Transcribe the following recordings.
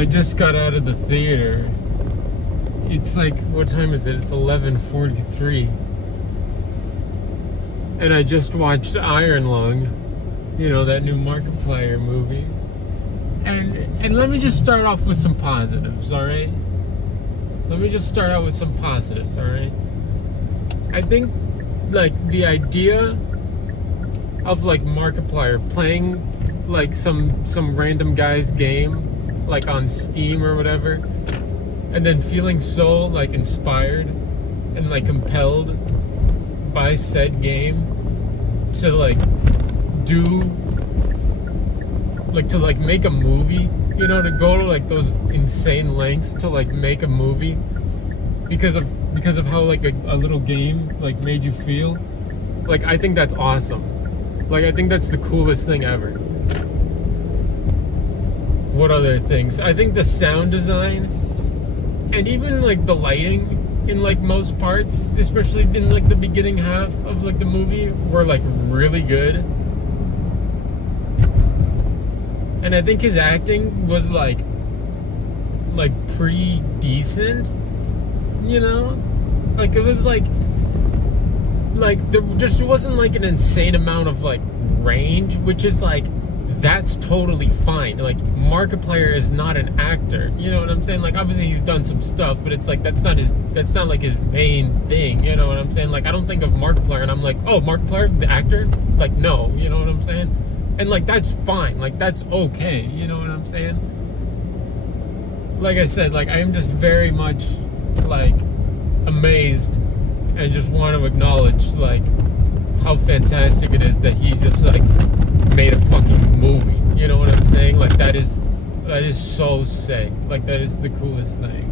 I just got out of the theater. It's like, what time is it? It's 11:43. And I just watched Iron Lung, that new Markiplier movie. And let me just start off with some positives, all right? Let me just start out with some positives, all right? I think, like, the idea of, like, Markiplier playing, like, some random guy's game, like, on Steam or whatever, and then feeling so, like, inspired and, like, compelled by said game to, like, make a movie, to go to, like, those insane lengths to, like, make a movie because of how, like, a little game, like, made you feel. Like, I think that's awesome. Like, I think that's the coolest thing ever. What other things? I think the sound design and even, like, the lighting in, like, most parts, especially in, like, the beginning half of, like, the movie, were, like, really good. And I think his acting was, like pretty decent, Like, it was, like, there just wasn't, like, an insane amount of, like, range, which is, like, that's totally fine. Like, Markiplier is not an actor, you know what I'm saying? Like, obviously he's done some stuff, but it's, like, that's not like, his main thing, you know what I'm saying? Like, I don't think of Markiplier and I'm like, oh, Markiplier, the actor? Like, no, you know what I'm saying? And, like, that's fine. Like, that's okay. You know what I'm saying? Like I said, like, I am just very much, like, amazed and just want to acknowledge, like, how fantastic it is that he just, like, made a fucking movie. You know what I'm saying? Like, that is so sick. Like, that is the coolest thing.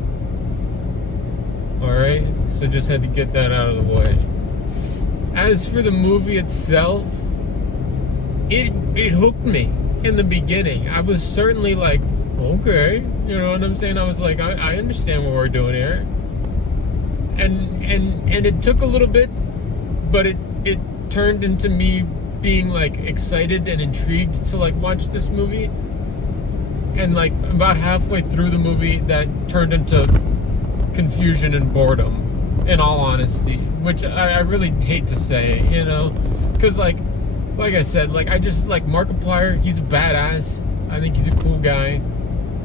Alright? So just had to get that out of the way. As for the movie itself, it hooked me in the beginning. I was certainly like, okay, you know what I'm saying? I was like, I understand what we're doing here. And it took a little bit, but it turned into me being, like, excited and intrigued to, like, watch this movie. And, like, about halfway through the movie, that turned into confusion and boredom, in all honesty, which I really hate to say, because, like I said, like, I just, like, Markiplier, he's a badass. I think he's a cool guy.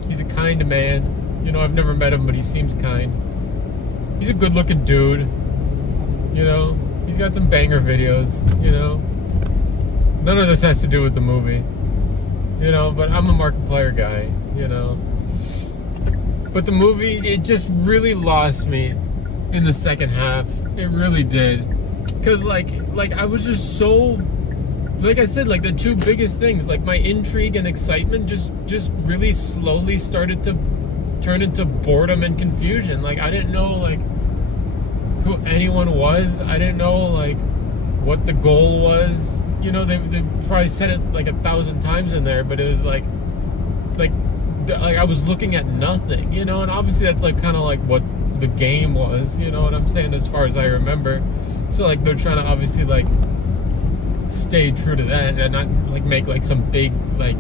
He's a kind man. I've never met him, but he seems kind. He's a good-looking dude. He's got some banger videos, None of this has to do with the movie, but I'm a Markiplier guy, But the movie, it just really lost me in the second half. It really did. Because, like I was just so... Like I said, like, the two biggest things, like, my intrigue and excitement just really slowly started to turn into boredom and confusion. Like, I didn't know, like, who anyone was. I didn't know, like, what the goal was. They probably said it, like, 1,000 times in there, but it was like I was looking at nothing, and obviously that's, like, kind of like what the game was, you know what I'm saying, as far as I remember. So, like, they're trying to obviously, like, stay true to that and not, like, make, like, some big, like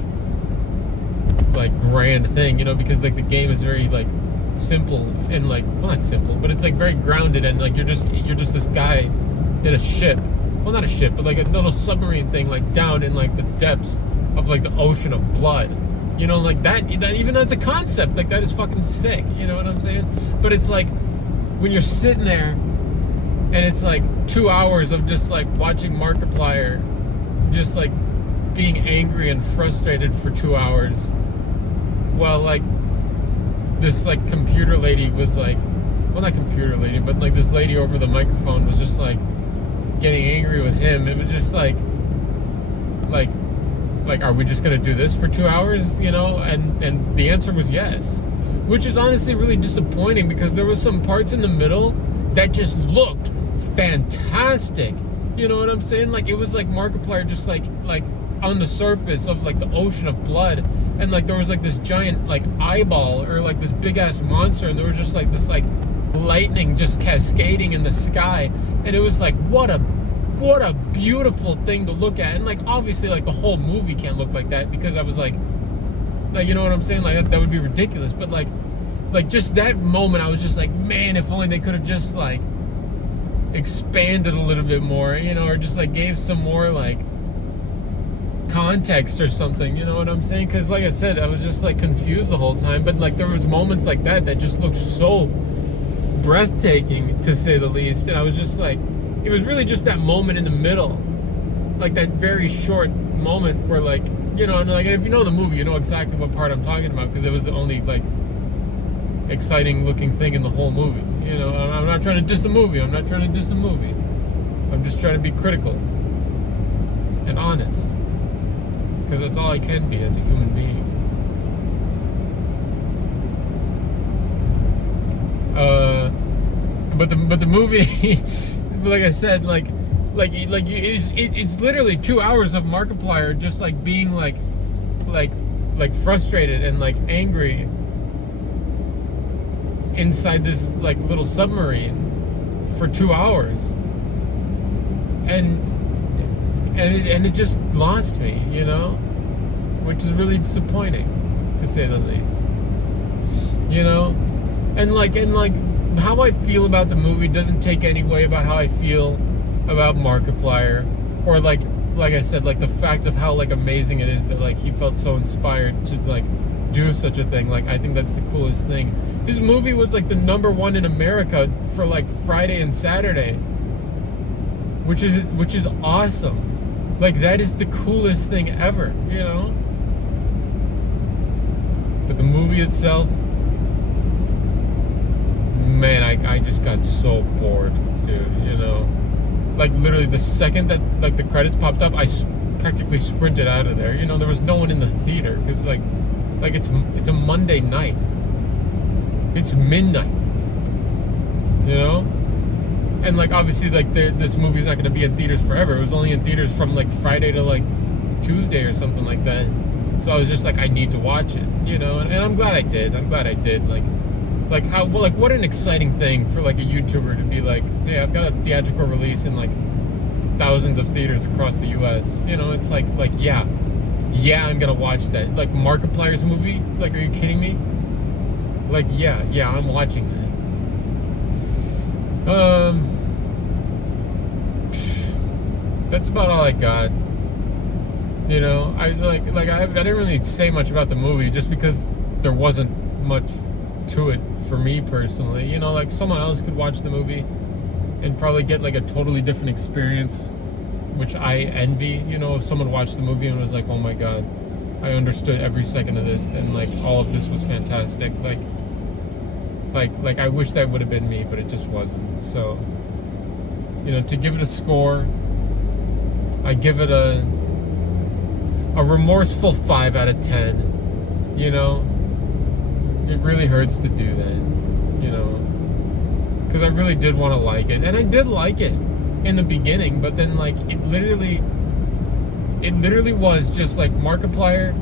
grand thing, because, like, the game is very, like, simple and, like, well, not simple, but it's, like, very grounded, and, like, you're just this guy in a ship, well, not a ship, but, like, a little submarine thing, like, down in, like, the depths of, like, the ocean of blood, like, that even though it's a concept, like, that is fucking sick, you know what I'm saying? But it's, like, when you're sitting there and it's, like, 2 hours of just, like, watching Markiplier just, like, being angry and frustrated for 2 hours while, like, this, like, computer lady was, like, well, not computer lady, but, like, this lady over the microphone was just, like, getting angry with him. It was just, like, are we just gonna do this for 2 hours, and the answer was yes, which is honestly really disappointing, because there was some parts in the middle that just looked fantastic. You know what I'm saying? Like, it was like Markiplier just like on the surface of, like, the ocean of blood, and, like, there was, like, this giant, like, eyeball, or, like, this big ass monster, and there was just, like, this, like, lightning just cascading in the sky, and it was like, what a beautiful thing to look at. And, like, obviously, like, the whole movie can't look like that, because I was like, Like, you know what I'm saying? Like, that would be ridiculous. But like just that moment, I was just like, man, if only they could have just like expanded a little bit more, you know, or just like gave some more like context or something, you know what I'm saying? Because like I said, I was just like confused the whole time. But like there was moments like that just looked so breathtaking, to say the least. And I was just like, it was really just that moment in the middle, like that very short moment where, like, you know, and like if you know the movie, you know exactly what part I'm talking about, because it was the only like exciting looking thing in the whole movie. You know, I'm not trying to diss the movie. I'm not trying to diss the movie. I'm just trying to be critical and honest, because that's all I can be as a human being. But the movie, like I said, it's literally 2 hours of Markiplier just like being like frustrated and like angry inside this like little submarine for 2 hours, and it just lost me, you know, which is really disappointing, to say the least. You know, and like how I feel about the movie doesn't take any way about how I feel about Markiplier, or like I said, like the fact of how like amazing it is that like he felt so inspired to like do such a thing. Like, I think that's the coolest thing. His movie was like the #1 in America for like Friday and Saturday, which is awesome. Like, that is the coolest thing ever, you know? But the movie itself, man, I just got so bored, dude, you know? Like, literally, the second that, like, the credits popped up, I practically sprinted out of there. You know, there was no one in the theater, because, like it's a Monday night. It's midnight, you know? And, like, obviously, like, this movie's not going to be in theaters forever. It was only in theaters from, like, Friday to, like, Tuesday or something like that. So I was just like, I need to watch it, you know? And I'm glad I did. Like how, well, like, what an exciting thing for like a YouTuber to be like, hey, I've got a theatrical release in like thousands of theaters across the US. You know, it's like yeah, I'm gonna watch that. Like, Markiplier's movie, like, are you kidding me? Like, yeah, I'm watching that. That's about all I got. You know, I didn't really say much about the movie just because there wasn't much to it for me personally. You know, like, someone else could watch the movie and probably get like a totally different experience, which I envy. You know, if someone watched the movie and was like, oh my god, I understood every second of this, and like all of this was fantastic. Like I wish that would have been me, but it just wasn't. So, you know, to give it a score, I give it a remorseful 5 out of 10. You know, it really hurts to do that, you know, because I really did want to like it, and I did like it in the beginning, but then like it literally was just like Markiplier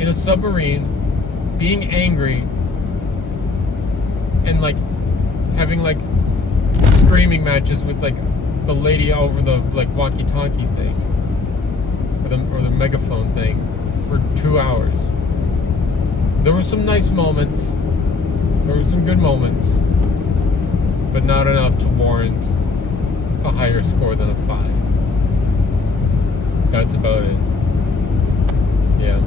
in a submarine being angry and like having like screaming matches with like the lady over the like walkie-talkie thing, or the megaphone thing, for 2 hours. There were some nice moments, there were some good moments, but not enough to warrant a higher score than a 5. That's about it. Yeah.